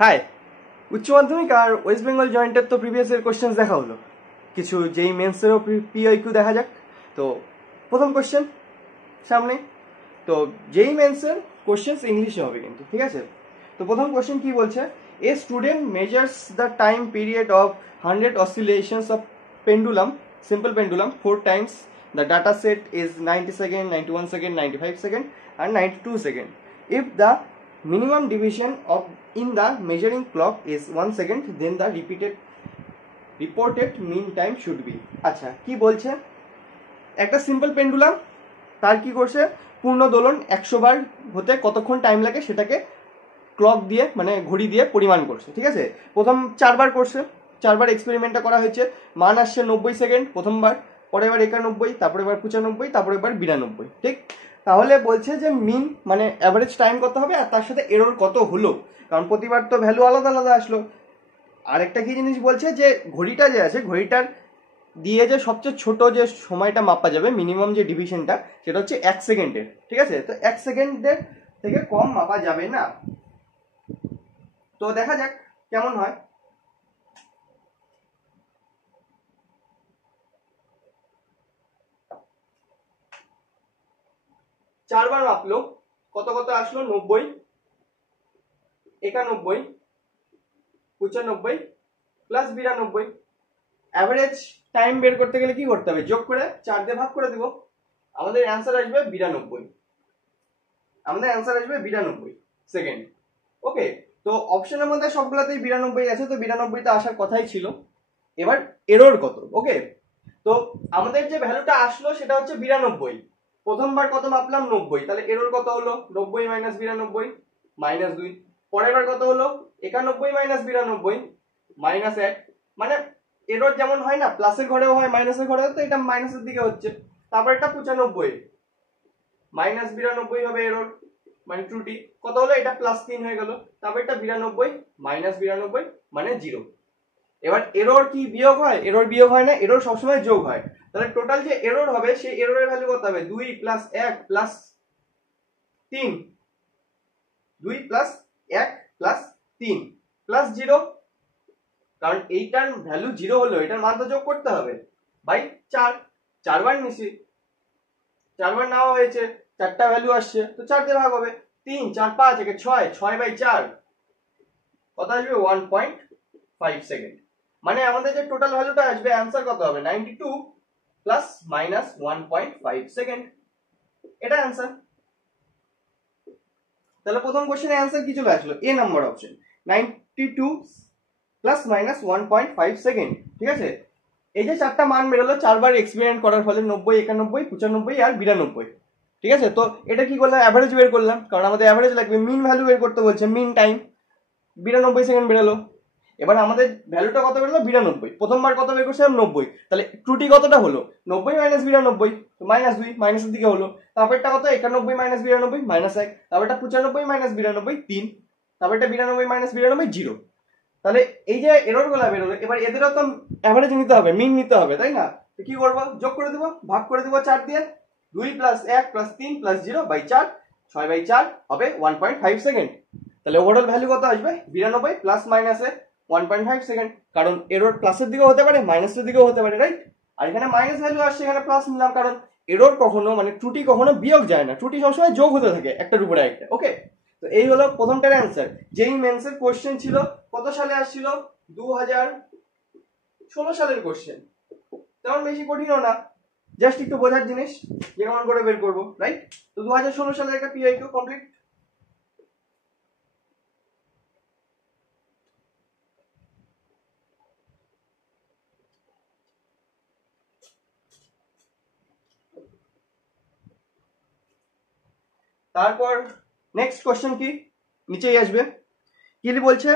High, উচ্চ মাধ্যমিক আর West Bengal জয়েন্টের তো প্রিভিয়াস ইয়ার কোশ্চেন দেখা হলো, কিছু যেই মেন্সেরও পিআইকিউ দেখা যাক। তো প্রথম কোশ্চেন সামনে, তো যেই মেন্সের কোশ্চেন ইংলিশে হবে কিন্তু, ঠিক আছে? তো প্রথম কোশ্চেন কি বলছে, a student measures the time period of 100 অসিলেশনস of pendulum, simple pendulum 4 times. The data set is 90 seconds, 91 seconds, 95 seconds and 92 seconds. If the minimum deviation of in the measuring clock is 1 second, then the reported mean time should be. আচ্ছা, কি বলছে, একটা simple pendulum, তার কি করছে, পূর্ণ দোলন 100 বার হতে কতক্ষণ টাইম লাগে সেটাকে ক্লক দিয়ে মানে ঘড়ি দিয়ে পরিমাণ করছে, ঠিক আছে? প্রথম 4 বার করছে, 4 বার এক্সপেরিমেন্টটা করা হয়েছে, মান আসছে 90 সেকেন্ড প্রথমবার, পরে এবার 91, তারপরে এবার 95, তারপরে এবার 92, ঠিক? তাহলে বলছে যে মিন মানে অ্যাভারেজ টাইম কত হবে আর তার সাথে এরর কত হলো, কারণ প্রতিবার তো ভ্যালু আলাদা আলাদা আসলো। আরেকটা কি জিনিস বলছে, যে ঘড়িটা যে আছে, ঘড়িটার দিয়ে যে সবচেয়ে ছোট যে সময়টা মাপা যাবে, মিনিমাম যে ডিভিশনটা, সেটা হচ্ছে 1 সেকেন্ডের, ঠিক আছে? তো 1 সেকেন্ডের থেকে কম মাপা যাবে না। তো দেখা যাক কেমন হয়। চারবার মাপলো, কত কত আসলো, 90, 91, 95 প্লাস 92। অ্যাভারেজ টাইম বের করতে গেলে কি করতে হবে, যোগ করে 4 দিয়ে ভাগ করে দিব, আমাদের অ্যান্সার আসবে 92, আমাদের অ্যান্সার আসবে 92 সেকেন্ড। ওকে, তো অপশনের মধ্যে সবগুলোতেই 92 আছে, তো 92তে আসার কথাই ছিল। এবার এরর কত, ওকে? তো আমাদের যে ভ্যালুটা আসলো সেটা হচ্ছে 92, প্রথমবার কত মাপলাম 90, তাহলে এরর কত হলো 90 মাইনাস 92 মাইনাস 2। পরের বার কত হলো 91 মাইনাস 92 মাইনাস 1। মানে এরর যেমন হয় না, প্লাসের ঘরেও হয় মাইনাসের ঘরেও, তো এটা মাইনাসের দিকে হচ্ছে। তারপর এটা 95 মাইনাস 92 হবে এরর, মানে ত্রুটি কত হলো, এটা প্লাস 3 হয়ে গেল। তারপর এটা 92 মাইনাস 92 মানে 0। এবার এরর কি বিয়োগ হয়? এরর বিয়োগ হয় না, এরর সবসময় যোগ হয়। তাহলে টোটাল যে এরর হবে সেই এররের ভ্যালু কত হবে, 2 plus 1 plus 3, 2 plus 1 plus 3 plus 0, কারণ এইটার ভ্যালু 0 হলো, এটার মান তো যোগ করতে হবে, বাই 4। 4 বার নিছি, 4 বার নেওয়া হয়েছে, 4টা ভ্যালু আসছে, তো 4 দিয়ে ভাগ হবে, 3 4 5 একে 6, 6 বাই 4 কত আসবে 1.5 সেকেন্ড। মানে আমাদের যে টোটাল ভ্যালুটা আসবে, অ্যান্সার কত হবে 92 প্লাস মাইনাস 1.5 সেকেন্ড, এটা অ্যান্সার। তাহলে প্রথম কোশ্চেনের অ্যান্সার কি চলে আসলো, A number option 92 plus minus 1.5 second, ঠিক আছে? এই যে 4টা মান বেরোলো 4 বার এক্সপেরিমেন্ট করার ফলে, 90, 91, 95 আর 92, ঠিক আছে? তো এটা কি করলাম, অ্যাভারেজ বের করলাম, কারণ আমাদের অ্যাভারেজ লাগবে, মিন ভ্যালু বের করতে বলছে, মিন টাইম 92 সেকেন্ড বেরোলো। এবার আমাদের ভ্যালুটা কত বেরোলো 92, প্রথমবার কত বের করছিলাম 90, তাহলে ত্রুটি কতটা হলো 90 মাইনাস 92 মাইনাস 2, মাইনাসের দিকে হলো। তারপরটা কত 91 মাইনাস 92 মাইনাস 1, তারপরটা 95 মাইনাস 92 3, তারপরটা 92 মাইনাস 92 0। তাহলে এই যে এরর গুলো বেরোলো, এবার এদেরও তো অ্যাভারেজ নিতে হবে, মিন নিতে হবে, তাই না? তো কি করবো, যোগ করে দেবো, ভাগ করে দেবো 4 দিয়ে, 2 plus 1 plus 3 plus 0 by 4, 6 by 4 হবে 1.5 সেকেন্ড। তাহলে ওভারঅল ভ্যালু কত আসবে 92 প্লাস মাইনাসে 1.5 সেকেন্ড, কারণ এরর প্লাসের দিকেও হতে পারে মাইনাসের দিকেও হতে পারে, রাইট? আর এখানে মাইনাস ভ্যালু আসছে, এখানে প্লাস নিলাম, কারণ এরর কখনো মানে ত্রুটি কখনো বিয়োগ যায় না, ত্রুটি সবসময় যোগ হতে থাকে একটার উপরে একটা। ওকে, তো এই হলো প্রথমটার অ্যান্সার। যেই মেন্সের কোশ্চেন ছিল কত সালে আসছিল, 2016 সালের কোশ্চেন, তেমন বেশি কঠিনও না, জাস্ট একটু বোঝার জিনিস যে কেমন করে বের করবো, রাইট? তো 2016 সালের একটা পিআইকিউ কমপ্লিট। তারপর নেক্সট কোশ্চেন কি, নিচেই আসবে, কি বলছে,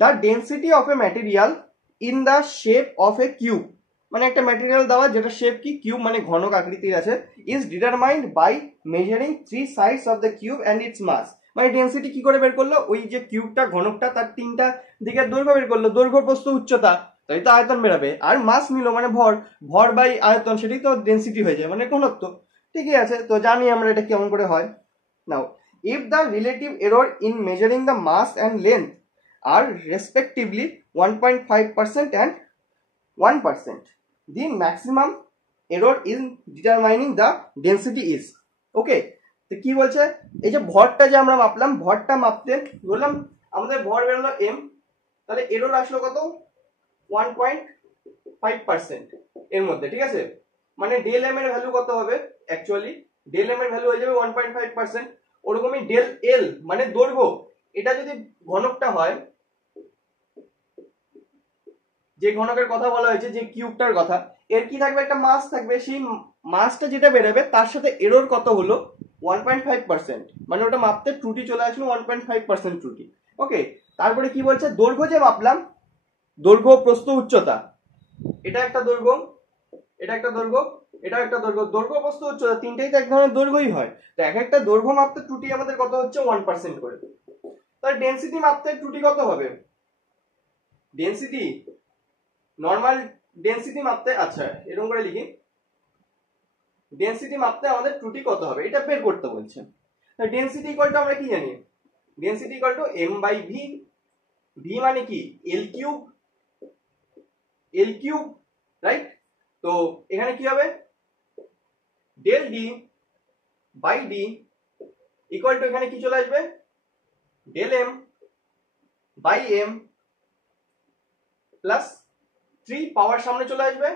the density of a material in the shape of A cube, মানে একটা ম্যাটেরিয়াল দেওয়া যেটা শেপ কি কিউব মানে ঘনক আকৃতির আছে, is determined by measuring 3 sides of the cube and its mass. মানে ডেন্সিটি কি করে বের করলো, ওই যে কিউবটা ঘনকটা তার 3টা দিকের দৈর্ঘ্য বের করলো, দৈর্ঘ্য প্রস্থ উচ্চতা, তাই তো আয়তন বেরাবে, আর মাস নিল মানে ভর, ভর বাই আয়তন, সেটাই তো ডেন্সিটি হয়ে যায় মানে ঘনত্ব। ঠিকই আছে, তো জানি আমরা এটা কেমন করে হয়। Now, if the relative error in measuring the mass and length are respectively 1.5% and 1%. The maximum error in determining the density is. Okay, তো কি বলছে, এই যে ভরটা যে আমরা মাপলাম, ভরটা মাপতে বললাম আমাদের ভর বেরোলো m, তাহলে এরর আসলো কত 1.5% এর মধ্যে, ঠিক আছে। মানে ডেল m এর ভ্যালু কত হবে, অ্যাকচুয়ালি ডেল m এর ভ্যালু হয়ে যাবে 1.5%। ওরকমই ডেল l মানে দৈর্ঘ্য, এটা যদি ঘনকটা হয়, যে ঘনকের কথা বলা হয়েছে, যে কিউবটার কথা, এর কি থাকবে, একটা মাস থাকবে, সেই মাসটা যেটা বেরোবে তার সাথে এরর কত হলো 1.5%, মানে ওটা মাপতে ত্রুটি চলে আসলো 1.5% ত্রুটি। ওকে, তারপরে কি বলছে, দৈর্ঘ্য যে মাপলাম, দৈর্ঘ্য প্রস্থ উচ্চতা, এটা একটা দৈর্ঘ্য, এটা একটা দৈর্ঘ্য, এটা একটা দৈর্ঘ্য, দৈর্ঘ্য প্রস্থ উচ্চতা তিনটেই তো এক ধরনের দৈর্ঘ্যই হয়। তো এক একটা দৈর্ঘ্য মাপতে ত্রুটি আমাদের কত হচ্ছে 1% করে। তাহলে ডেনসিটি মাপতে ত্রুটি কত হবে, ডেনসিটি নর্মাল ডেনসিটি মাপতে, আচ্ছা এরকম করে লিখি, ডেনসিটি মাপতে আমাদের ত্রুটি কত হবে এটা বের করতে বলছে। ডেনসিটি ইকুয়াল টু আমরা কি জানি, density equal to m by V, V মানে কি L cube, L cube, right. তো এখানে কি হবে, del D by D equal to এখানে কি চলে আসবে, del M by M plus 3 power সামনে চলে আসবে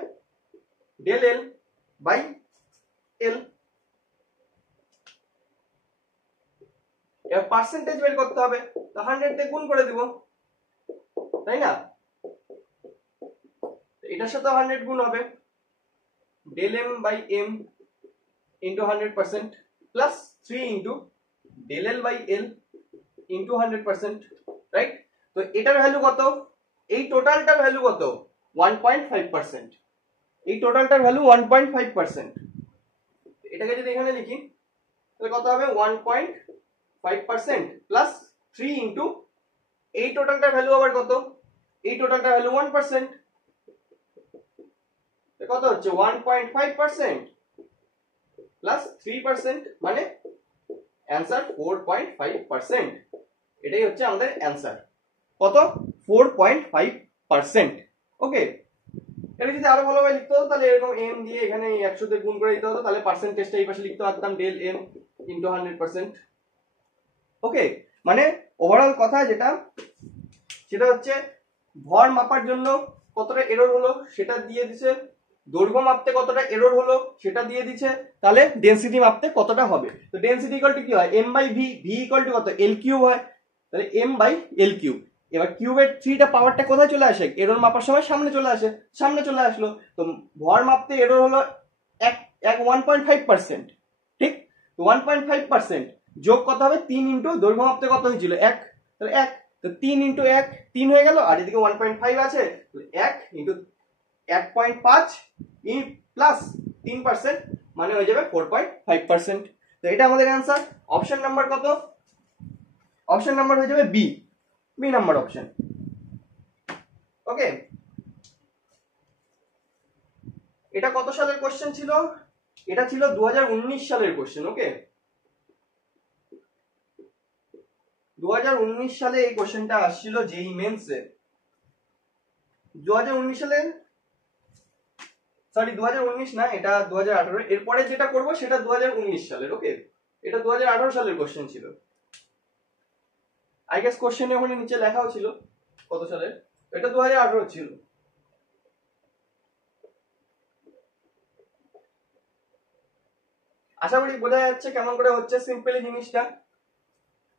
ডেল এল বাই এল। এবার পার্সেন্টেজ বের করতে হবে, তো 100 দিয়ে গুণ করে দিব, তাই না, এটার সাথে 100 গুণ হবে, del M by M into 100% plus 3 into del L by L into 100%, right. তো এটার ভ্যালু কত, এই টোটালটার ভ্যালু কত 1.5%, এই টোটালটার ভ্যালু 1.5%। এটাকে যদি এখানে লিখি তাহলে কত হবে 1.5% প্লাস 3 ইন্টু এই টোটালটার ভ্যালু আবার কত, এই টোটালটার ভ্যালু 1%, কত হচ্ছে 1.5% প্লাস 3%, মানে অ্যান্সার 4.5%। এটাই হচ্ছে আমাদের অ্যান্সার, কত 4.5%। ওকে, এটা যদি আরো ভালোভাবে লিখতে হতো তাহলে এরকম এম দিয়ে এখানে 100 দিয়ে গুণ করে দিতে হতো, তাহলে পার্সেন্টেজটা এই পাশে লিখতে পারতাম ডেল এম ইন্টু 100%। ওকে, মানে ওভারঅল কথা যেটা, সেটা হচ্ছে ভর মাপার জন্য কতটা এরর হলো সেটা দিয়ে দিছে, দৈর্ঘ্য মাপতে কতটা এরর হলো সেটা দিয়ে দিচ্ছে, তাহলে ডেনসিটি মাপতে কতটা হবে। তো ডেনসিটি ইকুয়াল টু কি হয়, M by V, V equal to কত এল কিউব হয়, তাহলে এম বাই এল কিউব। এবার কিউবের 3টা পাওয়ারটা কোথায় চলে আসে, এরর মাপার সময় সামনে চলে আসে, সামনে চলে আসলো, তো ভর মাপতে এরর হলো 1.5%, ঠিক। তো 1.5% যোগ কত হবে 3 ইন্টু দৈর্ঘ্য মাপতে কত হয়েছিল 1, তাহলে 1, তো 3 ইন্টু 1 3 হয়ে গেল, আর এদিকে 1.5 আছে, 1 ইন্টু 1.5 প্লাস 3% মানে হয়ে যাবে 4.5%। তো এটা আমাদের অ্যান্সার। অপশন নাম্বার কত, অপশন নাম্বার হয়ে যাবে বি, বি নাম্বার অপশন। ওকে, এটা কত সালের কোশ্চেন ছিল, এটা ছিল 2019 সালের কোশ্চেন। ওকে, 2019 সালে এই কোশ্চেনটা আসছিল জেই মেন্সে, 2019 সালে, সরি 2019 না, এটা 2018। এরপরে যেটা করব সেটা 2019 সালের। ওকে, এটা 2018 সালের কোশ্চেন ছিল, আই গেস কোশ্চেনে ওখানে নিচে লেখাও ছিল কত সালের, এটা 2018 ছিল। আশা করি বোঝা যাচ্ছে কেমন করে হচ্ছে সিম্পলি জিনিসটা,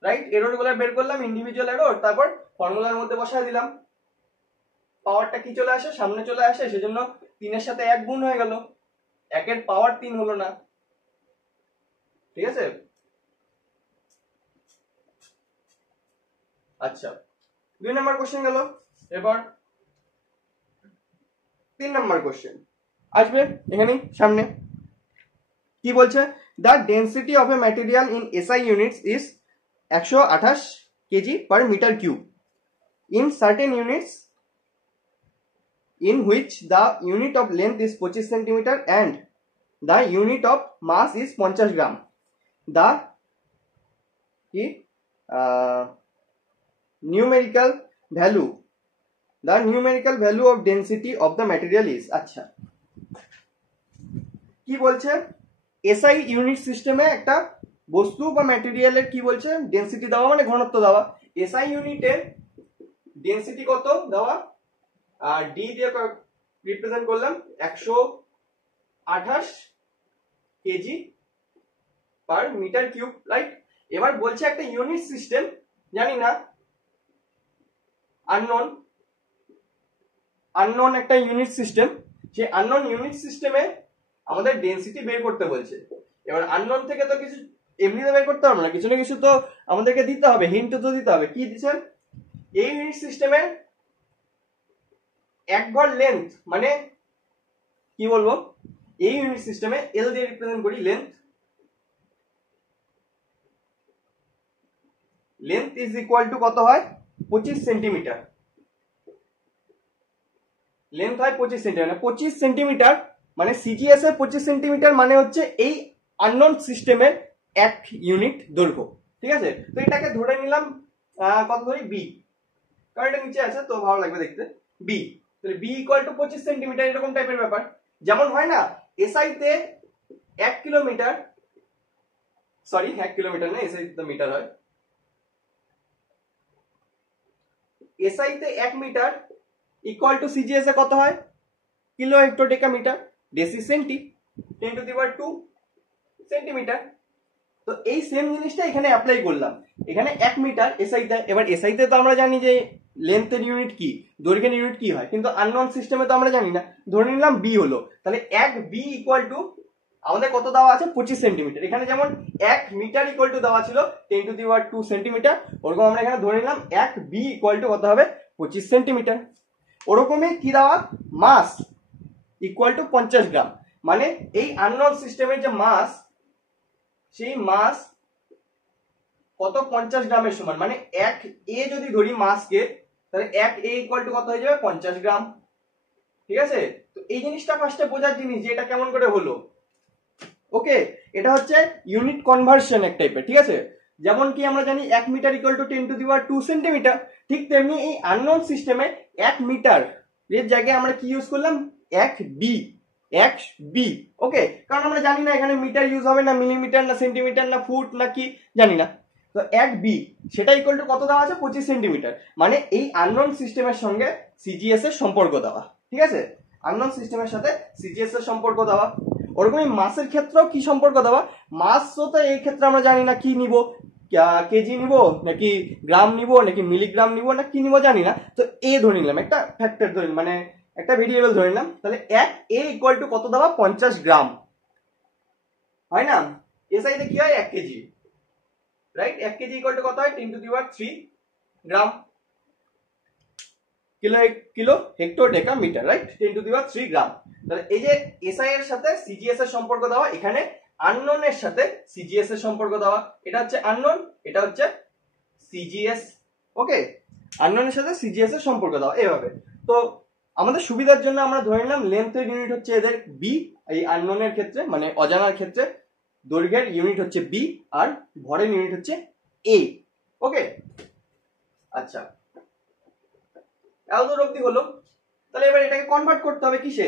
রাইট। এরর গুলো বের করলাম, ইন্ডিভিজুয়াল এরর, তারপর ফর্মুলার মধ্যে বসায় দিলাম, পাওয়ারটা কি চলে আসে, সামনে চলে আসে, সেজন্য 3 এর সাথে 1 গুণ হয়ে গেল, 1 এর পাওয়ার 3 হলো না, ঠিক আছে। আচ্ছা, 2 নম্বর কোশ্চেন গেল, এবার 3 নম্বর কোশ্চেন আসবে এখানেই সামনে। কি বলছে, the density of a material in SI units is 128 KG per metre cube in certain units in which the unit of length is 25 cm and the unit of mass is 50 gram. The numerical value, the numerical value of density of the material is. আচ্ছা কি বলছে, SI unit সিস্টেমে একটা বস্তু বা ম্যাটেরিয়ালের কি বলছে density দেওয়া মানে ঘনত্ব দেওয়া। এসআই ইউনিটের ডেন্সিটি কত দেওয়া, আর ডি দিয়ে রিপ্রেজেন্ট করলাম 128 KG per metre cube, right. এবার বলছে একটা ইউনিট সিস্টেম, জানি না, আননোন একটা ইউনিট সিস্টেম, সেই আননোন ইউনিট সিস্টেমে আমাদের ডেন্সিটি বের করতে বলছে। এবার আননোন থেকে তো কিছু এমনিতে বের করতে পারবো না, কিছু না কিছু তো আমাদেরকে দিতে হবে, হিন্ট তো দিতে হবে। কি দিচ্ছেন, এই ইউনিট সিস্টেমের এক ঘর লেন্থ মানে কি বলবো, এই ইউনিট সিস্টেমে এল দিয়ে রিপ্রেজেন্ট করি length, length is equal to কত হয় 25 সেন্টিমিটার, লেন্থ হয় 25 সেন্টিমিটার, 25 সেন্টিমিটার মানে সিজিএস এর 25 সেন্টিমিটার মানে হচ্ছে এই আননোন সিস্টেমের 1 ইউনিট দৈর্ঘ্য, ঠিক আছে। তো এটাকে ধরে নিলাম কত ধরি বি, কারণ এটা নিচে আছে তো ভালো লাগবে দেখতে, বি, তাহলে বি ইকুয়াল টু 25 সেন্টিমিটার, এরকম টাইপের ব্যাপার। যেমন হয় না এসআই তে 1 কিলোমিটার, সরি 1 কিলোমিটার না, এসআই তে মিটার হয়, এসআই তে 1 মিটার ইকুয়াল টু সিজিএস এ কত হয় kilo hecto deca metre, deci centi 10 to the power 2 centimetre. তো এই সেম জিনিসটা এখানে অ্যাপ্লাই করলাম, এখানে 1 মিটার এসআই তে। এবার এসআই তে তো আমরা জানি যে লেন্থের ইউনিট কি, দৈর্ঘ্যের ইউনিট কি হয়, কিন্তু আননোন সিস্টেমে তো আমরা জানি না। ধরে নিলাম বি হলো, তাহলে 1 বি ইকুয়াল টু আমাদের কত দেওয়া আছে 25 সেন্টিমিটার। এখানে যেমন 1 মিটার ইকুয়াল টু দেওয়া ছিল 10 টু দি পাওয়ার 2 সেন্টিমিটার, ওরকম আমরা এখানে ধরে নিলাম 1 বি ইকুয়াল টু কত হবে 25 সেন্টিমিটার। ওরকমই কি দেওয়া, মাস ইকুয়াল টু 50 গ্রাম, মানে এই আননোন সিস্টেমের যে মাস, সেই মাস কত 50 গ্রামের সমান, মানে 1 এ যদি ধরি মাসকে, তাহলে 1 এ ইকুয়াল টু কত হয়ে যাবে 50 গ্রাম, ঠিক আছে। তো এই জিনিসটা ফার্স্টে বোঝার জিনিস যে এটা কেমন করে হলো, ওকে। এটা হচ্ছে ইউনিট কনভার্সন এক টাইপের, ঠিক আছে। যেমন কি আমরা জানি 1 metre equal to 10 to the power 2 centimetre, ঠিক তেমনি এই আননোন সিস্টেমে 1 মিটার এর জায়গায় আমরা কি ইউজ করলাম 1 বি, 1 বি, ওকে। কারণ আমরা জানি না এখানে মিটার ইউজ হবে না মিলিমিটার না সেন্টিমিটার না ফুট না কি জানি না, তো 1 বি সেটা ইকুয়াল টু কত দেওয়া আছে 25 সেন্টিমিটার, মানে এই আননোন সিস্টেমের সঙ্গে সিজিএস এর সম্পর্ক দেওয়া, ঠিক আছে। আননোন সিস্টেমের সাথে সিজিএস এর সম্পর্ক দেওয়া। ওরকমই মাসের ক্ষেত্রেও কি সম্পর্ক দেওয়া, মাস তো এই ক্ষেত্রে আমরা জানি না কি নিব, কেজি নিব নাকি গ্রাম নিব নাকি মিলিগ্রাম নিব না কি নিব জানি না, তো এ ধরে নিলাম, একটা ফ্যাক্টর ধরে মানে একটা ভেরিয়েবল ধরে নিলাম। তাহলে 1 এ ইকুয়াল টু কত দেওয়া 50 গ্রাম, হয় না। এসআই তে কি হয় 1 KG, right. 1 KG equal to কত হয় 10 to the power 3 gram, kilo hecto deca metre, right, 10 to the power 3 gram. তাহলে এই যে এসআই এর সাথে সিজিএস এর সম্পর্ক দেওয়া, এখানে আননোন এর সাথে সিজিএস এর সম্পর্ক দেওয়া, এটা হচ্ছে আননোন, এটা হচ্ছে সিজিএস, ওকে। আননোন এর সাথে সিজিএস এর সম্পর্ক দেওয়া এভাবে। তো আমাদের সুবিধার জন্য আমরা ধরে নিলাম লেন্থের ইউনিট হচ্ছে এদের বি, এই আননোনের ক্ষেত্রে মানে অজানার ক্ষেত্রে দৈর্ঘ্যের ইউনিট হচ্ছে বি আর ভরের ইউনিট হচ্ছে এ, ওকে। আচ্ছা এত দূর অব্দি হলো। তাহলে এবার এটাকে কনভার্ট করতে হবে কিসে,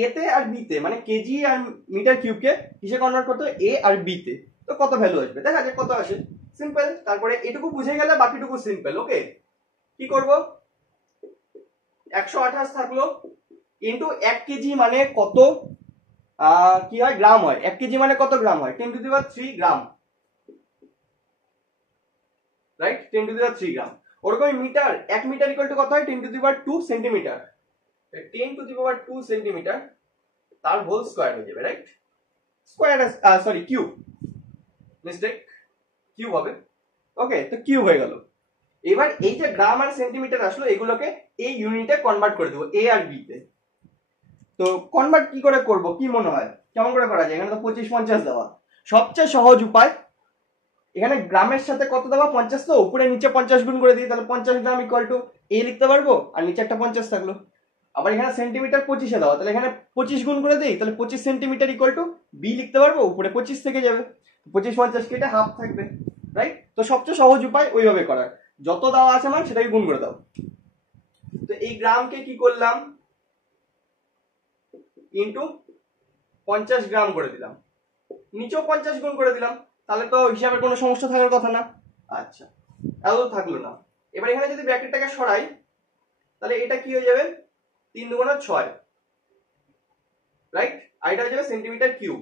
এ তে আর বি তে, মানে কেজি আর মিটার কিউবকে কিসে কনভার্ট করতে হবে, এ আর বি তে। তো কত ভ্যালু আসবে দেখা যাক কত আসে, সিম্পল। তারপরে এটুকু বুঝে গেলে বাকিটুকু সিম্পল, ওকে। কি করব, 128 থাকলো ইন্টু 1 কেজি মানে কত কি হয় গ্রাম হয়, 1 কেজি মানে কত গ্রাম হয় 10 to the power 3 gram, right, 10 to the power 3 gram. ওরকমই মিটার, 1 মিটার ইকুয়াল টু কত হয় 10 to the power 2 centimetre, 10 to the power 2 centimetre তার হোল স্কয়ার হয়ে যাবে, right. Square sorry cube, mistake, cube হবে, ওকে। তো cube হয়ে গেল। এবার এই যে গ্রাম আর সেন্টিমিটার আসলো এগুলোকে এই ইউনিটে কনভার্ট করে দেবো এ আর বি তে। তো কনভার্ট কি করে করব, কি মনে হয় কেমন করে করা যায়, এখানে তো 25 50 দেওয়া, সবচেয়ে সহজ উপায় এখানে গ্রামের সাথে কত দেওয়া 50, তো উপরে নিচে 50 গুণ করে দিই, তাহলে 50 গ্রাম ইকুয়াল টু এ লিখতে পারবো, আর নিচে একটা 50 থাকলো। আবার এখানে সেন্টিমিটার 25 এ দেওয়া, তাহলে এখানে 25 গুণ করে দিই, তাহলে 25 সেন্টিমিটার ইকুয়াল টু বি লিখতে পারবো, উপরে 25 থেকে যাবে, 25 50 কেটে হাফ থাকবে, রাইট। তো সবচেয়ে সহজ উপায় ওইভাবে করার, যত দেওয়া আছে মান সেটাকে গুণ করে দাও, তো এই গ্রামকে কি করলাম, ইন্টু 50 গ্রাম করে দিলাম, নিচেও 50 গুণ করে দিলাম, তাহলে তো হিসাবের কোনো সমস্যা থাকার কথা না। আচ্ছা, এত থাকলো না। এবার এখানে যদি ব্র্যাকেটটাকে সরাই তাহলে এটা কি হয়ে যাবে, 3 দুগুণা 6, রাইট? আর এটা হয়ে যাবে সেন্টিমিটার কিউব।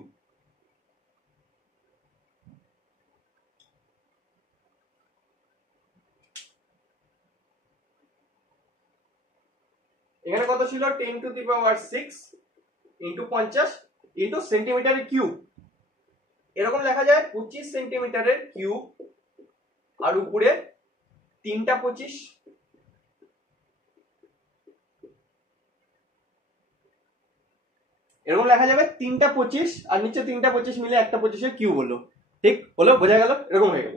এখানে কত ছিল, 10 to the power 6 into 50 into সেন্টিমিটারের কিউব। এরকম লেখা যায় 25 সেন্টিমিটারের কিউব আর উপরে 3টা 25, এরকম লেখা যাবে 3টা 25 আর নিচে 3টা 25 মিলে একটা 25 কিউব হলো। ঠিক হলো, বোঝা গেল? এরকম হয়ে গেল।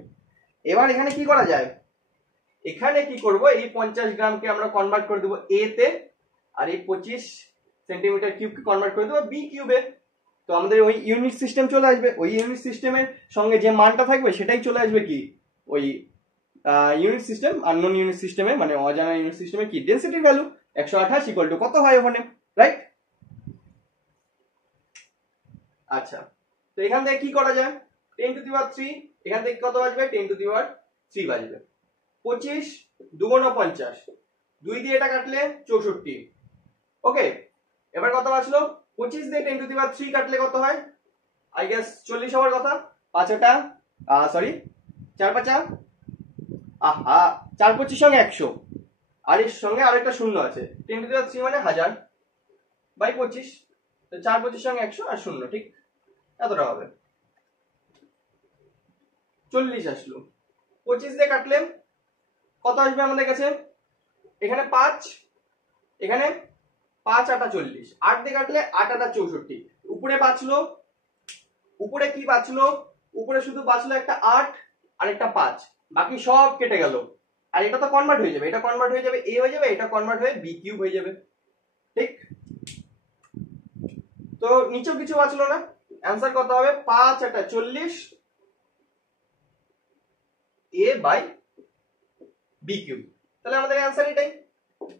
এবার এখানে কি করা যায়, এখানে কি করব, এই 50 গ্রামকে আমরা কনভার্ট করে দেবো এ তে, আর এই 25 সেন্টিমিটার কিউবকে কনভার্ট করে দেবো বি কিউবে। তো আমাদের ওই ইউনিট সিস্টেম চলে আসবে, ওই ইউনিট সিস্টেমের সঙ্গে যে মানটা থাকবে সেটাই চলে আসবে কি, ওই ইউনিট সিস্টেম, আননোন ইউনিট সিস্টেমে, মানে অজানা ইউনিট সিস্টেমে কি ডেনসিটির ভ্যালু 128 ইকুয়াল টু কত হয় ওখানে, রাইট? আচ্ছা, তো এখান থেকে কি করা যায়, 10 টু দি পাওয়ার 3, এখান থেকে কত বাজবে, 10 টু দি পাওয়ার 3 বাজবে। 25 দুগুণা 50, 2 দিয়ে এটা কাটলে 64, ওকে। এবার কত বাঁচলো, 25 দিয়ে 10 টু দি পাওয়ার 3 কাটলে কত হয়, আই গেস 40 হওয়ার কথা। 5টা সরি 4 5 আহা 4 25 সঙ্গে 100, আর এর সঙ্গে আরেকটা শূন্য আছে, 10 টু দি পাওয়ার 3 মানে 1000 বাই 25, তো 4 25 সঙ্গে 100 আর শূন্য, ঠিক এতটা হবে। 40 আসলো। 25 দিয়ে কাটলে কত আসবে আমাদের কাছে, এখানে 5, এখানে 5 8 40, 8 দিয়ে কাটলে 8 8 64, উপরে বাঁচলো, উপরে কি বাঁচলো, উপরে শুধু বাঁচলো একটা 8 আর একটা 5, বাকি সব কেটে গেল। আর এটা তো কনভার্ট হয়ে যাবে, এটা কনভার্ট হয়ে যাবে এ হয়ে যাবে, এটা কনভার্ট হয়ে বি কিউব হয়ে যাবে, ঠিক? তো নিচেও কিছু বাঁচলো না, অ্যান্সার কত হবে, 5 8 40 এ বাই বি কিউব। তাহলে আমাদের অ্যান্সার এটাই,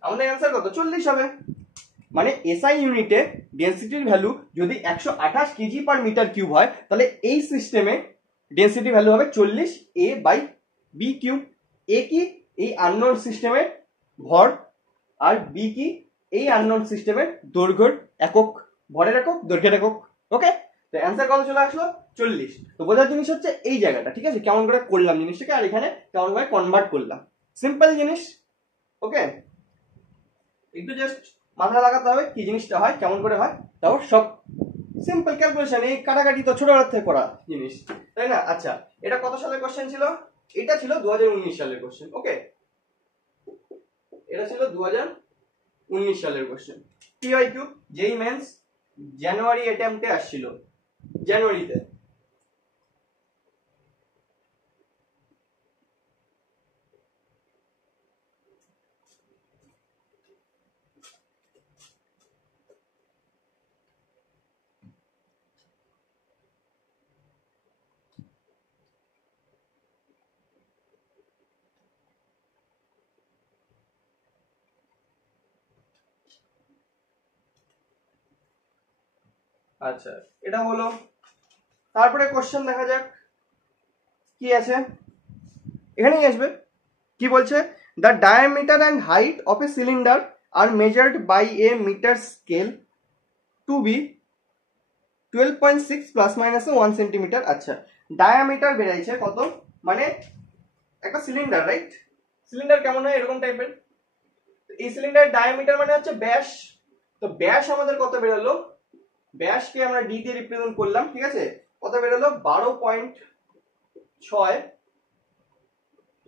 আমাদের অ্যান্সার কত, 40 হবে। মানে এসআই ইউনিটে ডেনসিটির ভ্যালু যদি 128 কেজি পার মিটার কিউব হয়, তাহলে এই সিস্টেমে ডেনসিটি ভ্যালু হবে 40 এ বাই বি কিউব। এ কি, এই আননোন সিস্টেমের ভর, আর বি কি, এই আননোন সিস্টেমের দৈর্ঘ্যের একক, ভরের একক, দৈর্ঘ্যের একক, ওকে। তো অ্যান্সার কত চলে আসলো, 40। তো বোঝার জিনিস হচ্ছে এই জায়গাটা, ঠিক আছে, কেমন করে করলাম জিনিসটাকে, আর এখানে কেমন করে কনভার্ট করলাম, সিম্পল জিনিস, ওকে। একটু জাস্ট মাথা লাগাতে হবে কি জিনিসটা হয়, কেমন করে হয়, তাও সব সিম্পল ক্যালকুলেশন, এই কাটাকাটি তো ছোটবেলা থেকে করা জিনিস, তাই না? আচ্ছা, এটা কত সালের কোশ্চেন ছিল, এটা ছিল 2019 সালের কোশ্চেন, ওকে, এটা ছিল 2019 সালের কোশ্চেন। টিআইকিউ জেই মেন্স জানুয়ারি অ্যাটেম্পটে আসছিল, জানুয়ারিতে। আচ্ছা, এটা হলো, তারপরে কোশ্চেন দেখা যাক কি আছে, এখানেই আসবে। কি বলছে, the diameter and height of a cylinder are measured by a metre scale to be 12.6 plus minus 1 centimetre. আচ্ছা, ডায়ামিটার বেড়েছে কত, মানে একটা সিলিন্ডার, রাইট? সিলিন্ডার কেমন হয়, এরকম টাইপের। এই সিলিন্ডারের ডায়ামিটার মানে হচ্ছে ব্যাস, তো ব্যাস আমাদের কত বেরোলো, ব্যাসকে আমরা ডি দিয়ে রিপ্রেজেন্ট করলাম, ঠিক আছে, কত বেরোলো, 12.6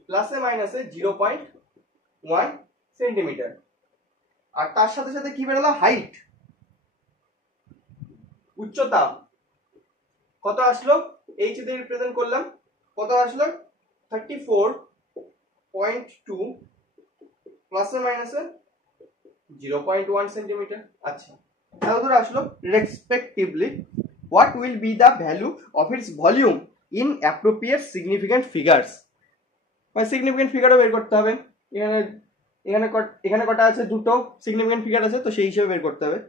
প্লাসে মাইনাসে 0.1 সেন্টিমিটার। আর তার সাথে সাথে কি বেরোলো, হাইট, উচ্চতা কত আসলো, এইচ দিয়ে রিপ্রেজেন্ট করলাম, কত আসলো, 34.2 প্লাসে মাইনাসে 0.1 সেন্টিমিটার। আচ্ছা, এত দূর আসলো। Respectively what will be the value of its volume in appropriate significant figures, significant ফিগারও বের করতে হবে। এখানে এখানে কটা আছে, দুটো সিগনিফিকেন্ট ফিগার আছে, তো সেই হিসেবে বের করতে হবে।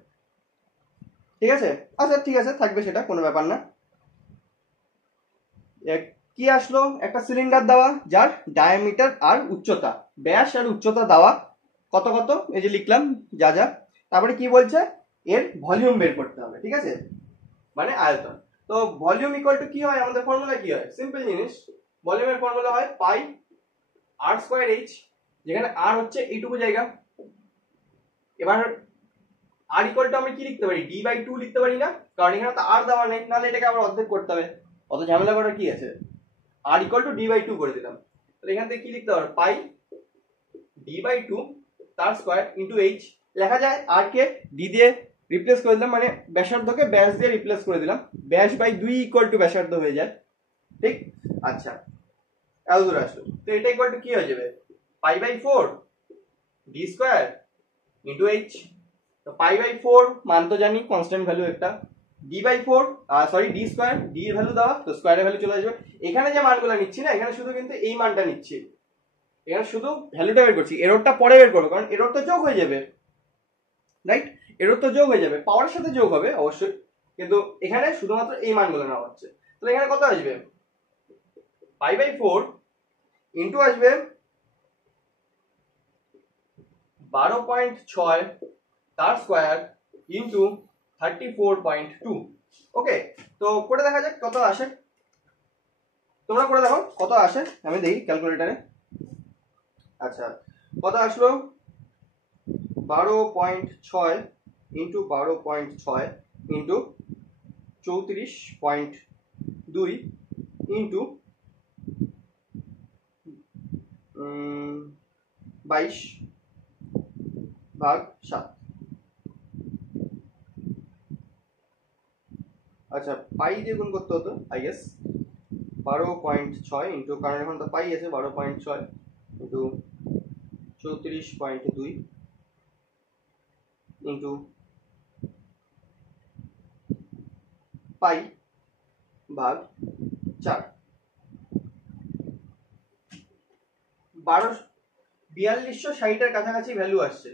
ঠিক আছে, আচ্ছা ঠিক আছে, থাকবে, সেটা কোনো ব্যাপার না। কি আসলো, একটা সিলিন্ডার দেওয়া যার ডায়ামিটার আর উচ্চতা, ব্যাস আর উচ্চতা দেওয়া কত কত, এই যে লিখলাম যা যা। তারপরে কি বলছে, এর ভলিউম বের করতে হবে, ঠিক আছে, মানে আয়তন। তো ভলিউম ইকুয়াল টু কি হয়, আমাদের ফর্মুলা কি হয়, সিম্পল জিনিস, ভলিউমের ফর্মুলা হয় পাই আর স্কয়ার এইচ, যেখানে আর হচ্ছে এইটুকু জায়গা। এবার আর ইকুয়াল টু আমরা কি লিখতে পারি, ডি বাই 2 লিখতে পারি না, কারণ এখানে তো আর দেওয়া নেই, নাহলে এটাকে আবার অর্ধেক করতে হবে, অত ঝামেলা করার কি আছে, আর ইকুয়াল টু ডি বাই 2 করে দিলাম। তাহলে এখান থেকে কি লিখতে পারো, পাই ডি বাই 2 তার স্কয়ার ইন্টু এইচ। লেখা যায় আর কে ডি দিয়ে রিপ্লেস করে দিলাম, মানে ব্যাসার্ধকে ব্যাস দিয়ে রিপ্লেস করে দিলাম, ব্যাস বাই 2 ইকুয়াল টু ব্যাসার্ধ হয়ে যায়, ঠিক। আচ্ছা, এত দূর আসলো, তো এটা ইকুয়াল টু কি হয়ে যাবে, pi by 4 D square into H. তো পাই বাই 4 মান তো জানি কনস্ট্যান্ট ভ্যালু একটা, D by 4 sorry D square, D এর ভ্যালু দেওয়া, তো স্কয়ারের ভ্যালু চলে আসবে। এখানে যে মানগুলো নিচ্ছি না, এখানে শুধু কিন্তু এই মানটা নিচ্ছি, এখানে শুধু ভ্যালুটা বের করছি, এররটা পরে বের করবো, কারণ এরর তো যোগ হয়ে যাবে, রাইট, এরর তো যোগ হয়ে যাবে, পাওয়ারের সাথে যোগ হবে অবশ্যই, কিন্তু এখানে শুধুমাত্র এই মানগুলো নেওয়া হচ্ছে। তাহলে এখানে কত আসবে, পাই বাই 4 ইন্টু আসবে 12.6 তার স্কয়ার ইন্টু 34.2। ওকে, তো করে দেখা যাক কত আসে, তোমরা করে দেখো কত আসে, আমি দেখি ক্যালকুলেটারে। আচ্ছা, কত আসলো, 12.6 ইন্টু 12.6 ইন্টু 34.2 ইন্টু 22 ভাগ 7। আচ্ছা, পাই দিয়ে গুণ করতে হতো আই গেস, 12.6 ইন্টু, কারণ এখন তো পাই আছে, 12.6 ইন্টু 34.2 ইন্টু পাই ভাগ 4, 4260 এর কাছাকাছি ভ্যালু আসছে।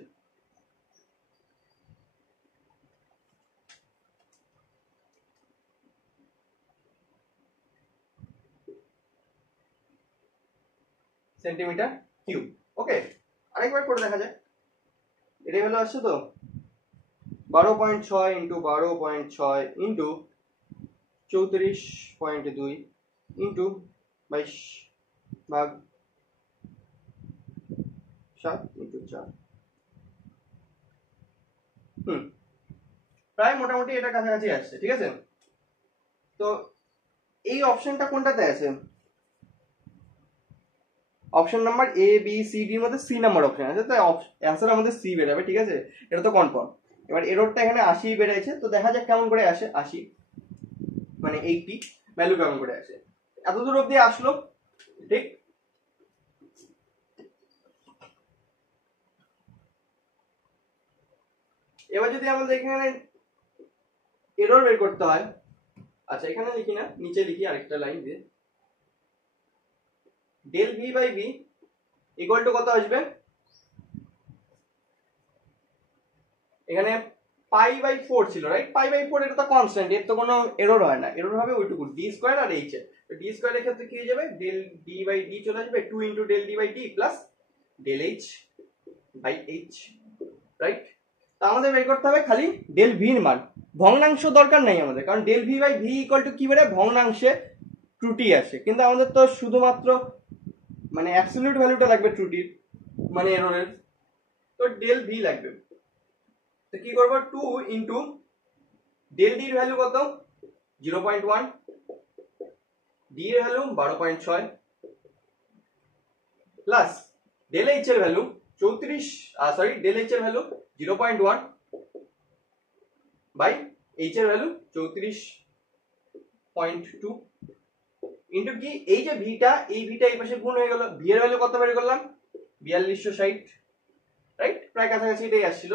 Centimetre cube. ওকে, আরেকবার করে দেখা যায়, এটাই ভ্যালু আসছে তো, 12.6 ইন্টু 12.6 ইন্টু 34.2 ইন্টু 22 ভাগ 7 ইন্টু 4। প্রায় মোটামুটি এটা কাছাকাছি আসছে, ঠিক আছে। তো এই অপশনটা কোনটাতে আছে, option number A B C ডির মধ্যে সি নাম্বার অপশন আছে, তাই অ্যান্সার আমাদের সি বেরাবে, ঠিক আছে, এটা তো কনফার্ম। এবার এররটা এখানে 80 বেড়েছে, তো দেখা যাক কেমন করে আসে, 80 মানে 80 ভ্যালু কেমন করে আসে। এত দূর অবধি আসলো, ঠিক। এবার যদি আমাদের এখানে এরর বের করতে হয়, আচ্ছা এখানে লিখি না, নিচে লিখি আরেকটা লাইন দিয়ে, del V by V equal to কত আসবে, এখানে পাই বাই 4 ছিল, রাইট, পাই বাই 4 এটা তো কনস্ট্যান্ট, এর তো কোনো এরর হয় না, এরর হবে ওইটুকু ডি স্কয়ার আর এইচ এর। তো ডি স্কয়ারের ক্ষেত্রে কি হয়ে যাবে, ডেল ডি বাই ডি চলে আসবে, 2 into del D by D plus del H by H, right. তো আমাদের বের করতে হবে খালি ডেল ভি এর মান, ভগ্নাংশ দরকার নাই আমাদের, কারণ del V by V equal to কি বেরে, ভগ্নাংশে ত্রুটি আসে, কিন্তু আমাদের তো শুধুমাত্র মানে অ্যাবসলিউট ভ্যালুটা লাগবে ত্রুটির, মানে এররের, তো ডেল ভি লাগবে। তো কি করব, 2 ইনটু ডেল ডি এর ভ্যালু কত, 0.1, ডি এর ভ্যালু 12.6 প্লাস ডেল এইচ এর ভ্যালু 34, ডেল এইচ এর ভ্যালু 0.1 বাই এইচ এর ভ্যালু 34.2 ইনটু কি, এই যে ভিটা, এই ভিটা এই পাশে গুণ হয়ে গেল, ভি এর ভ্যালু কত বের করলাম, 4260, রাইট, প্রায় কাছাকাছি এটাই আসছিল।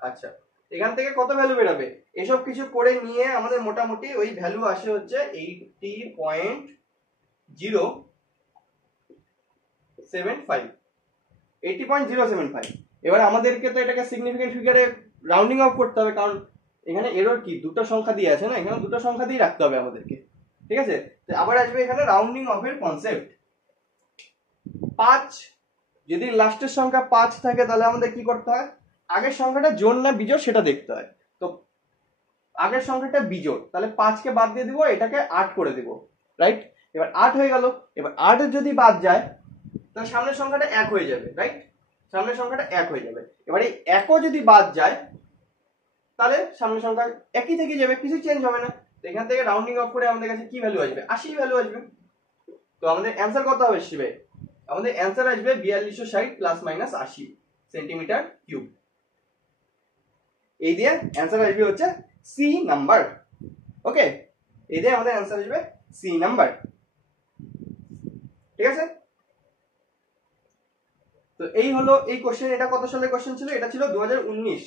আচ্ছা, এখান থেকে কত ভ্যালু বেরোবে, এসব কিছু করে নিয়ে আমাদের মোটামুটি ওই ভ্যালু আসে হচ্ছে 80.075, 80.075। এবার আমাদেরকে তো এটাকে সিগনিফিকেন্ট ফিগারে রাউন্ডিং অফ করতে হবে, কারণ এখানে এরর কি দুটো সংখ্যা দিয়ে আছে না, এখানে দুটো সংখ্যা দিয়ে রাখতে হবে আমাদেরকে, ঠিক আছে। তো আবার আসবে এখানে রাউন্ডিং অফ এর কনসেপ্ট। 5 যদি লাস্টের সংখ্যা 5 থাকে তাহলে আমাদের কি করতে হয়, আগের সংখ্যাটা জোড় না বিজোড় সেটা দেখতে হয়। তো আগের সংখ্যাটা বিজোড়, তাহলে 5 কে বাদ দিয়ে দিব, এটাকে 8 করে দিব, রাইট। এবার 8 হয়ে গেল। এবার 8 যদি বাদ যায় তাহলে সামনের সংখ্যাটা 1 হয়ে যাবে, রাইট, সামনের সংখ্যাটা 1 হয়ে যাবে। এবার এই 1ও যদি বাদ যায় তাহলে সামনের সংখ্যা একই থেকে যাবে, কিছু চেঞ্জ হবে না। তো এখান থেকে রাউন্ডিং অফ করে আমাদের কাছে কি ভ্যালু আসবে, 80 ভ্যালু আসবে। তো আমাদের অ্যান্সার কত হবে শিবে, আমাদের অ্যান্সার আসবে 4260 প্লাস মাইনাস 80 সেন্টিমিটার কিউব। এই দিয়ে অ্যান্সার আসবে হচ্ছে সি নাম্বার। ওকে, এই দিয়ে আমাদের অ্যান্সার আসবে সি নাম্বার, ঠিক আছে। তো এই হলো এই কোশ্চেন। এটা কত সালের কোশ্চেন ছিল, এটা ছিল 2019।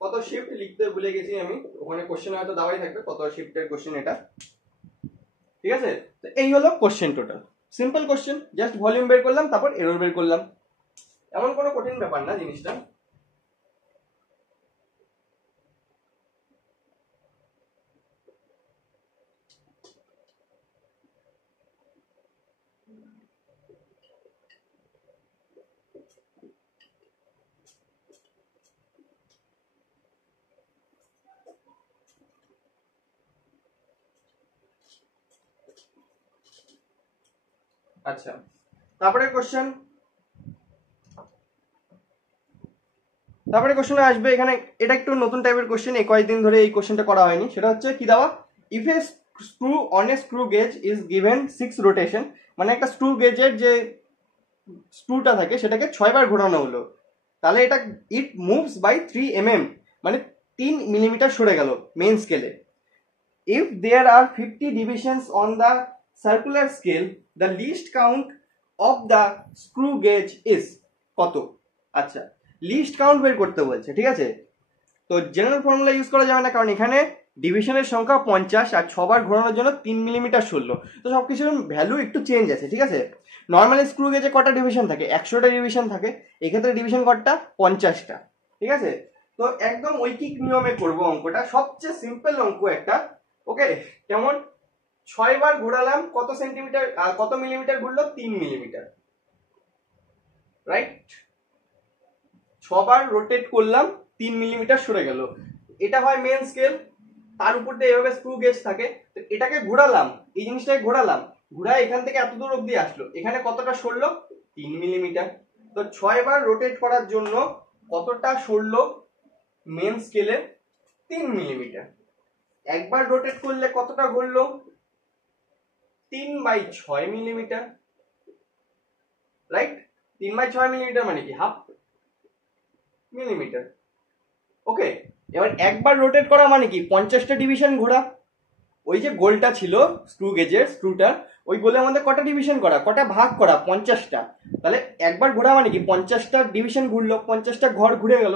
কত শিফট লিখতে ভুলে গেছি আমি, ওখানে কোশ্চেন হয়তো দেওয়াই থাকবে কত শিফটের কোশ্চেন এটা, ঠিক আছে। তো এই হলো question total, simple question, just volume বের করলাম তারপর এরর বের করলাম, এমন কোনো কঠিন ব্যাপার না জিনিসটা। আচ্ছা, তারপরে কোশ্চেন আসবে এখানে। এটা একটু নতুন টাইপের কোশ্চেন, এই কয়েকদিন ধরে এই কোশ্চেনটা করা হয়নি। সেটা হচ্ছে কি দেওয়া, if A screw on a screw gauge is given 6 rotation, মানে একটা স্ক্রু গেজের যে স্ক্রুটা থাকে সেটাকে 6 বার ঘোরানো হলো, তাহলে এটা ইট মুভস বাই 3 mm, মানে 3 মিলিমিটার সরে গেল মেইন স্কেলে। If there are 50 divisions on the circular scale, the least count of the screw gauge is কত। আচ্ছা, লিস্ট কাউন্ট বের করতে বলছে, ঠিক আছে। তো জেনারেল ফর্মুলা ইউজ করা যাবে না, কারণ এখানে ডিভিশনের সংখ্যা 50 আর 6 বার ঘোরানোর জন্য 3 মিলিমিটার সরলো, তো সবকিছুর ভ্যালু একটু চেঞ্জ আছে, ঠিক আছে। নর্মালি স্ক্রু গেজে কটা ডিভিশন থাকে, 100টা ডিভিশন থাকে, এক্ষেত্রে ডিভিশন কতটা, 50টা, ঠিক আছে। তো একদম ঐকিক নিয়মে করব অঙ্কটা, সবচেয়ে সিম্পল অঙ্ক একটা। ওকে, কেমন, 6 বার ঘোরালাম, কত সেন্টিমিটার কত মিলিমিটার ঘুরলো, 3 মিলিমিটার, রাইট। 6 বার রোটেট করলাম, 3 মিলিমিটার সরে গেল, এটা হয় মেন স্কেল, তার উপর দিয়ে এভাবে স্ক্রু গেজ থাকে। তো এটাকে ঘোরালাম, এই জিনিসটাকে ঘোরালাম, ঘুরায় এখান থেকে এত দূর অব্দি আসলো, এখানে কতটা সরলো, 3 মিলিমিটার। তো 6 বার রোটেট করার জন্য কতটা সরলো মেন স্কেলে, 3 মিলিমিটার। একবার রোটেট করলে কতটা ঘুরলো, 3/6 মিলিমিটার, রাইট। 3/6 মিলিমিটার মানে কি, হাফ মিলিমিটার। ওকে, এবার একবার রোটেট করা মানে কি, 50টা ডিভিশন ঘোরা। ওই যে গোলটা ছিল স্ক্রু গেজের, স্ক্রুটা, ওই গোলের মধ্যে কটা ডিভিশন করা, কটা ভাগ করা, 50টা। তাহলে একবার ঘোরা মানে কি, 50টা ডিভিশন ঘুরলো, 50টা ঘর ঘুরে গেল।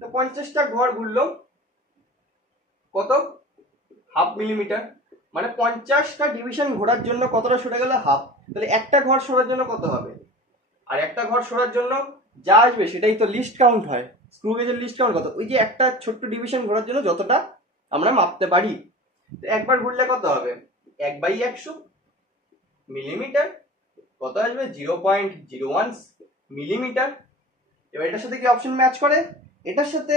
তো 50টা ঘর ঘুরলো কত, হাফ মিলিমিটার, মানে 50টা ডিভিশন ঘোরার জন্য কতটা সরে গেল, হাফ। তাহলে একটা ঘর সরার জন্য কত হবে, আর একটা ঘর সরার জন্য যা আসবে সেটাই তো লিস্ট কাউন্ট হয়। স্ক্রু গেজের লিস্ট কাউন্ট কত, ওই যে একটা ছোট্ট ডিভিশন ঘোরার জন্য যতটা আমরা মাপতে পারি। একবার ঘুরলে কত হবে, 1/100 মিলিমিটার, কত আসবে, 0.01 মিলিমিটার। এবার এটার সাথে কি অপশন ম্যাচ করে, এটার সাথে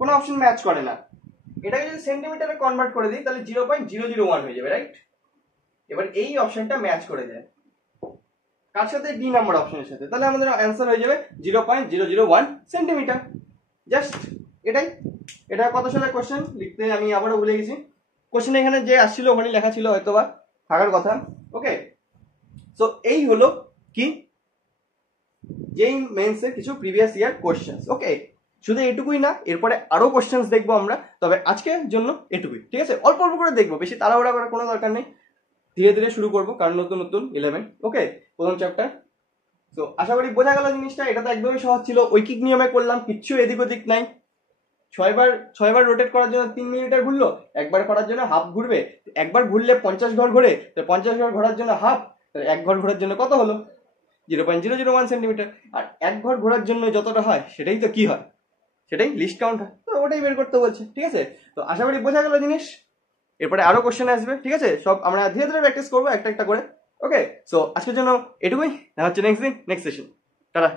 কোনো অপশন ম্যাচ করে না। এটাকে যদি সেন্টিমিটারে কনভার্ট করে দিই তাহলে 0.001 হয়ে যাবে, রাইট। এবার এই অপশনটা ম্যাচ করে যায় কার সাথে, ডি নাম্বার অপশনের সাথে, তাহলে আমাদের অ্যান্সার হয়ে যাবে 0.001 সেন্টিমিটার। জাস্ট এটাই। এটা কত সালের কোশ্চেন লিখতে আমি আবারও ভুলে গেছি, কোশ্চেন এখানে যে আসছিল ওখানে লেখা ছিল হয়তো বা থাকার কথা। ওকে, তো এই হলো কি, যেই মেন্সের কিছু প্রিভিয়াস ইয়ার কোশ্চেন্স। ওকে, শুধু এটুকুই না, এরপরে আরো কোশ্চেন্স দেখবো আমরা, তবে আজকের জন্য এটুকুই, ঠিক আছে। অল্প অল্প করে দেখবো, বেশি তাড়াহুড়া করার কোনো দরকার নেই, ধীরে ধীরে শুরু করবো, কারণ নতুন নতুন 11। ওকে, প্রথম চ্যাপ্টার। তো আশা করি বোঝা গেল জিনিসটা, এটা তো একদমই সহজ ছিল, ঐকিক নিয়মে করলাম, কিচ্ছু এদিক ওদিক নাই। 6 বার রোটেট করার জন্য 3 মিলিমিটার ঘুরলো, একবার করার জন্য হাফ ঘুরবে, একবার ঘুরলে 50 ঘর ঘোরে, 50 ঘর ঘোরার জন্য হাফ, এক ঘর ঘোরার জন্য কত হলো, 0.001 সেন্টিমিটার। আর 1 ঘর ঘোরার জন্য যতটা হয় সেটাই তো কি হয়, সেটাই লিস্ট কাউন্ট হয়, তো ওটাই বের করতে বলছে। ঠিক আছে, তো আশা করি বোঝা গেল জিনিস। এরপরে আরো কোশ্চেন আসবে, ঠিক আছে, সব আমরা ধীরে ধীরে প্র্যাকটিস করবো একটা একটা করে। ওকে, সো আজকের জন্য এটুকুই, দেখা হচ্ছে নেক্সট দিন নেক্সট সেশন। টাটা।